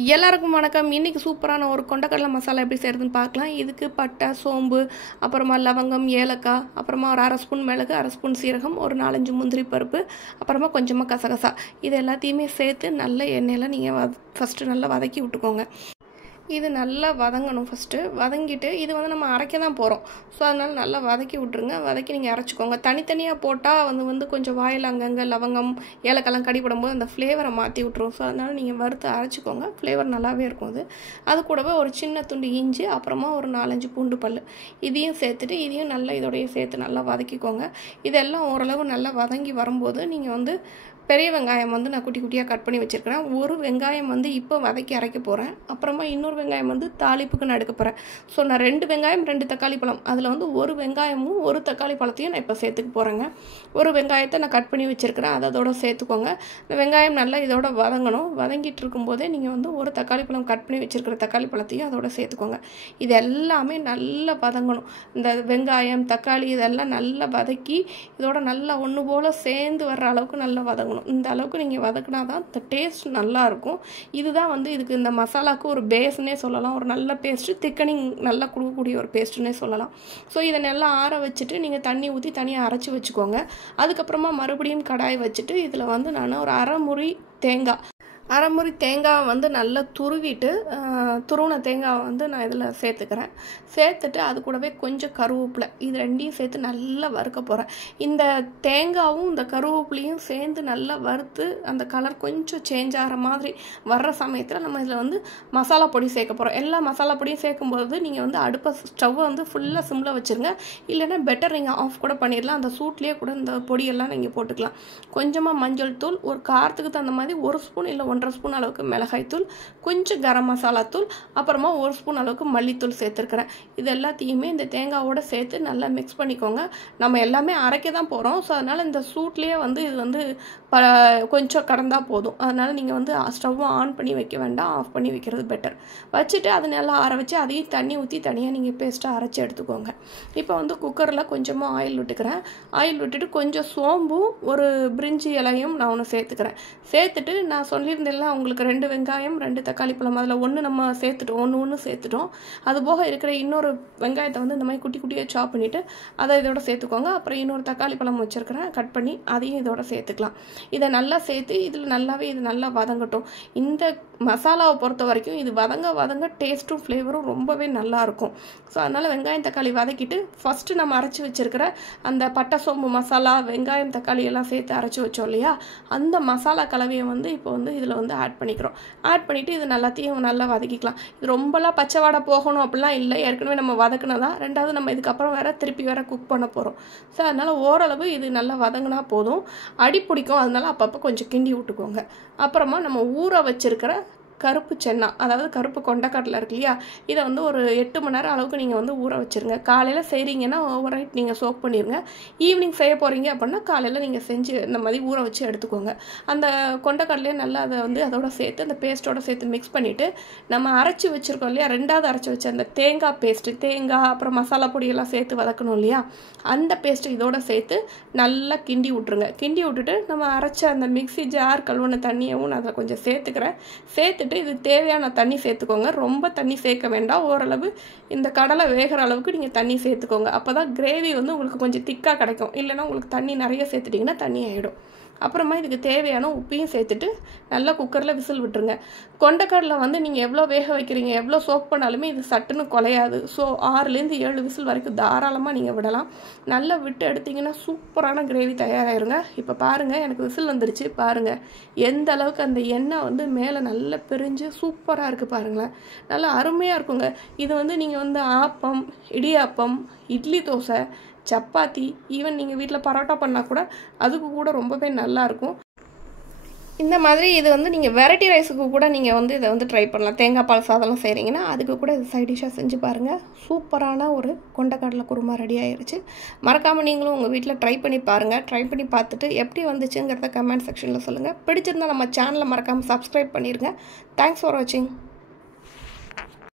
எல்லாருக்கும் வணக்கம். இன்றைக்கி சூப்பரான ஒரு கொண்டக்கடலை மசாலா எப்படி செய்கிறதுன்னு பார்க்கலாம். இதுக்கு பட்டை, சோம்பு, அப்புறமா லவங்கம், ஏலக்காய், அப்புறமா ஒரு அரை ஸ்பூன் மிளகு, அரை ஸ்பூன் சீரகம், ஒரு 4-5 முந்திரி பருப்பு, அப்புறமா கொஞ்சமாக கசகசா, இது எல்லாத்தையுமே சேர்த்து நல்ல எண்ணெயில் நீங்கள் ஃபஸ்ட்டு நல்லா வதக்கி விட்டுக்கோங்க. இது நல்லா வதங்கணும். ஃபஸ்ட்டு வதங்கிட்டு இது நம்ம அரைக்க தான் போகிறோம். ஸோ அதனால் நல்லா வதக்கி விட்ருங்க. வதக்கி நீங்கள் அரைச்சிக்கோங்க. தனித்தனியாக போட்டால் கொஞ்சம் வாயில் அங்கங்கே லவங்கம், ஏலக்காய்லாம் கடிப்படும்போது அந்த ஃப்ளேவரை மாற்றி விட்ரும். ஸோ அதனால் நீங்கள் வறுத்து அரைச்சிக்கோங்க. ஃப்ளேவர் நல்லாவே இருக்கும். அது கூடவே ஒரு சின்ன துண்டு இஞ்சி, அப்புறமா ஒரு 4-5 பூண்டு பல், இதையும் சேர்த்துட்டு இதையும் நல்லா இதோடையே சேர்த்து நல்லா வதக்கிக்கோங்க. இதெல்லாம் ஓரளவு நல்லா வதங்கி வரும்போது நீங்கள் பெரிய வெங்காயம் நான் குட்டி குட்டியாக கட் பண்ணி வச்சுருக்கிறேன். ஒரு வெங்காயம் இப்போ வதக்கி அரைக்க போகிறேன். அப்புறமா இன்னொரு வெங்காயம் தாளிப்புக்கு நான் எடுக்க போகிறேன். ஸோ நான் 2 வெங்காயம் 2 தக்காளி பழம், அதில் ஒரு வெங்காயமும் ஒரு தக்காளி பழத்தையும் நான் இப்போ சேர்த்துக்க போகிறேங்க. ஒரு வெங்காயத்தை நான் கட் பண்ணி வச்சுருக்கிறேன், அதோட சேர்த்துக்கோங்க. இந்த வெங்காயம் நல்லா இதோட வதங்கணும். வதங்கிட்டு இருக்கும்போதே நீங்கள் ஒரு தக்காளி பழம் கட் பண்ணி வச்சுருக்கிற தக்காளி பழத்தையும் அதோட சேர்த்துக்கோங்க. இது எல்லாமே நல்லா வதங்கணும். இந்த வெங்காயம், தக்காளி இதெல்லாம் நல்லா வதக்கி இதோட நல்லா ஒன்று போல் சேர்ந்து வர்ற அளவுக்கு நல்லா வதங்கணும். இந்த அளவுக்கு நீங்கள் வதக்கினா தான் இந்த டேஸ்ட் நல்லாயிருக்கும். இதுதான் இதுக்கு இந்த மசாலாவுக்கு ஒரு பேஸ்னே சொல்லலாம். ஒரு நல்ல பேஸ்ட்டு, திக்கனிங் நல்லா கொடுக்கக்கூடிய ஒரு பேஸ்ட்டுன்னே சொல்லலாம். ஸோ இதை நல்லா ஆற வச்சுட்டு நீங்கள் தண்ணி ஊற்றி தனியாக அரைச்சி வச்சுக்கோங்க. அதுக்கப்புறமா மறுபடியும் கடாய் வச்சுட்டு இதில் நான் ஒரு அரை முறி தேங்காவை நல்லா துருவிட்டு, துருவின தேங்காவை நான் இதில் சேர்த்துக்கிறேன். சேர்த்துட்டு அது கூடவே கொஞ்சம் கருவேப்பிலை, இது ரெண்டையும் சேர்த்து நல்லா வறுக்க போகிறேன். இந்த தேங்காவும் இந்த கருவேப்பிலையும் சேர்ந்து நல்லா வறுத்து அந்த கலர் கொஞ்சம் சேஞ்ச் ஆகிற மாதிரி வர்ற சமயத்தில் நம்ம இதில் மசாலா பொடி சேர்க்க போகிறோம். எல்லா மசாலா பொடியும் சேர்க்கும்போது நீங்கள் அடுப்பை ஸ்டவ்வை ஃபுல்லாக சிம்மில் வச்சுருங்க. இல்லைன்னா பெட்டர் நீங்கள் ஆஃப் கூட பண்ணிடலாம். அந்த சூட்லேயே கூட இந்த பொடியெல்லாம் நீங்கள் போட்டுக்கலாம். கொஞ்சமாக மஞ்சள் தூள், ஒரு காரத்துக்கு தகுந்த மாதிரி 1 ஸ்பூன் இல்லை 1.5 ஸ்பூன் அளவுக்கு மிளகாய் தூள், கொஞ்சம் கரம் மசாலா தூள், அப்புறமா 1 ஸ்பூன் அளவுக்கு மல்லித்தூள் சேர்த்துருக்கிறேன். இது எல்லாத்தையுமே இந்த தேங்காவோட சேர்த்து நல்லா மிக்ஸ் பண்ணிக்கோங்க. நம்ம எல்லாமே அரைக்க தான் போகிறோம். ஸோ அதனால் இந்த சூட்லேயே இது கொஞ்சம் கடந்தால் போதும். அதனால் நீங்கள் ஸ்டவ்வை ஆன் பண்ணி வைக்க வேண்டாம், ஆஃப் பண்ணி வைக்கிறது பெட்டர். வச்சுட்டு அது நல்லா ஆற வச்சு அதையும் தண்ணி ஊற்றி தனியாக நீங்கள் பேஸ்ட்டாக அரைச்சி எடுத்துக்கோங்க. இப்போ குக்கரில் கொஞ்சமாக ஆயில் விட்டுக்கிறேன். ஆயில் விட்டுட்டு கொஞ்சம் சோம்பும் ஒரு பிரிஞ்சி இலையும் நான் ஒன்று சேர்த்துக்கிறேன். சேர்த்துட்டு நான் சொல்லியிருந்தேன்ல உங்களுக்கு 2 வெங்காயம் 2 தக்காளி பழம், அதில் ஒன்று நம்ம சேர்த்துட்டோம், ஒன்று சேர்த்துட்டோம். அது போக இருக்கிற இன்னொரு வெங்காயத்தை இந்த மாதிரி குட்டி குட்டியாக சாப் பண்ணிவிட்டு அதை இதோட சேர்த்துக்கோங்க. அப்புறம் இன்னொரு தக்காளி பழம் வச்சுருக்கிறேன், கட் பண்ணி அதையும் இதோட சேர்த்துக்கலாம். இதை நல்லா சேர்த்து இதில் நல்லாவே இது நல்லா வதங்கட்டும். இந்த மசாலாவை பொறுத்த வரைக்கும் இது வதங்க டேஸ்ட்டும் ஃப்ளேவரும் ரொம்பவே நல்லாயிருக்கும். ஸோ அதனால் வெங்காயம் தக்காளி வதக்கிட்டு ஃபஸ்ட்டு நம்ம அரைச்சி வச்சுருக்கிற அந்த பட்டை சோம்பு மசாலா, வெங்காயம் தக்காளி எல்லாம் சேர்த்து அரைச்சி வச்சோம் இல்லையா, அந்த மசாலா கலவையை இப்போ இதில் ஆட் பண்ணிக்கிறோம். ஆட் பண்ணிவிட்டு இது எல்லாத்தையும் நல்லா வதக்கிக்கலாம். இது ரொம்பலாம் பச்சை வாடை போகணும் அப்படிலாம் இல்லை, ஏற்கனவே நம்ம வதக்கினதான். ரெண்டாவது நம்ம இதுக்கப்புறம் திருப்பி குக் பண்ண போகிறோம். ஸோ அதனால் ஓரளவு இது நல்லா வதங்கினா போதும். அடி பிடிக்கும், அதனால அப்பப்போ கொஞ்சம் கிண்டி விட்டுக்கோங்க. அப்புறமா நம்ம ஊற வச்சிருக்கிற கருப்பு சென்னா, அதாவது கருப்பு கொண்டக்கடலை இருக்கு இல்லையா, இதை ஒரு 8 மணி நேரம் அளவுக்கு நீங்கள் ஊற வச்சுருங்க. காலையில் செய்கிறீங்கன்னா ஓவர் நைட் நீங்கள் சோக் பண்ணிடுங்க. ஈவினிங் செய்ய போகிறீங்க அப்படின்னா காலையில் நீங்கள் செஞ்சு இந்த மாதிரி ஊற வச்சு எடுத்துக்கோங்க. அந்த கொண்டக்கடலையே நல்லா அதை அதோட சேர்த்து அந்த பேஸ்ட்டோட சேர்த்து மிக்ஸ் பண்ணிவிட்டு நம்ம அரைச்சி வச்சுருக்கோம் இல்லையா, 2வது அரைச்சி வச்ச அந்த தேங்காய் பேஸ்ட்டு, தேங்காய் அப்புறம் மசாலா பொடியெல்லாம் சேர்த்து வதக்கணும் இல்லையா, அந்த பேஸ்ட்டு இதோட சேர்த்து நல்லா கிண்டி விட்ருங்க. கிண்டி விட்டுட்டு நம்ம அரைச்ச அந்த மிக்ஸி ஜார் கழுவுன தண்ணியவும் நான் அதில் கொஞ்சம் சேர்த்துக்கிறேன். சேர்த்துட்டு இது தேவையான தண்ணி சேர்த்துக்கோங்க. ரொம்ப தண்ணி சேர்க்க வேண்டாம். ஓரளவு இந்த கடலை வேகிற அளவுக்கு நீங்கள் தண்ணி சேர்த்துக்கோங்க. அப்போ தான் கிரேவி உங்களுக்கு கொஞ்சம் திக்காக கிடைக்கும். இல்லைன்னா உங்களுக்கு தண்ணி நிறைய சேர்த்துட்டிங்கன்னா தண்ணி ஆகிடும். அப்புறமா இதுக்கு தேவையான உப்பையும் சேர்த்துட்டு நல்லா குக்கரில் விசில் விட்டுருங்க. கொண்டக்கடலை நீங்கள் எவ்வளோ வேக வைக்கிறீங்க, எவ்வளோ சோக் பண்ணாலுமே இது சட்டுன்னு குலையாது. ஸோ 6லேருந்து 7 விசில் வரைக்கும் தாராளமாக நீங்கள் விடலாம். நல்லா விட்டு எடுத்திங்கன்னா சூப்பரான கிரேவி தயாராகிருங்க. இப்போ பாருங்கள், எனக்கு விசில் வந்துருச்சு. பாருங்கள் எந்த அளவுக்கு அந்த எண்ணெய் மேலே நல்லா பிரிஞ்சு சூப்பராக இருக்குது. பாருங்களேன், நல்லா அருமையாக இருக்குங்க. இது நீங்கள் ஆப்பம், இடியாப்பம், இட்லி, தோசை, சப்பாத்தி, ஈவன் நீங்கள் வீட்டில் பரோட்டா பண்ணால் கூட அதுக்கு கூட ரொம்பவே நல்லாயிருக்கும். இந்த மாதிரி இது நீங்கள் வெரைட்டி ரைஸுக்கு கூட நீங்கள் இதை ட்ரை பண்ணலாம். தேங்காய் பால் சாதம்லாம் செய்கிறீங்கன்னா அதுக்கு கூட இது சைட் டிஷ்ஷாக செஞ்சு பாருங்கள். சூப்பரான ஒரு கொண்டக்கடலை குருமா ரெடி ஆயிடுச்சு. மறக்காமல் நீங்களும் உங்கள் வீட்டில் ட்ரை பண்ணி பாருங்கள். ட்ரை பண்ணி பார்த்துட்டு எப்படி வந்துச்சுங்கிறத கமெண்ட் செக்ஷனில் சொல்லுங்கள். பிடிச்சிருந்தால் நம்ம சேனலை மறக்காமல் சப்ஸ்கிரைப் பண்ணிடுங்க. தேங்க்ஸ் ஃபார் வாட்சிங்.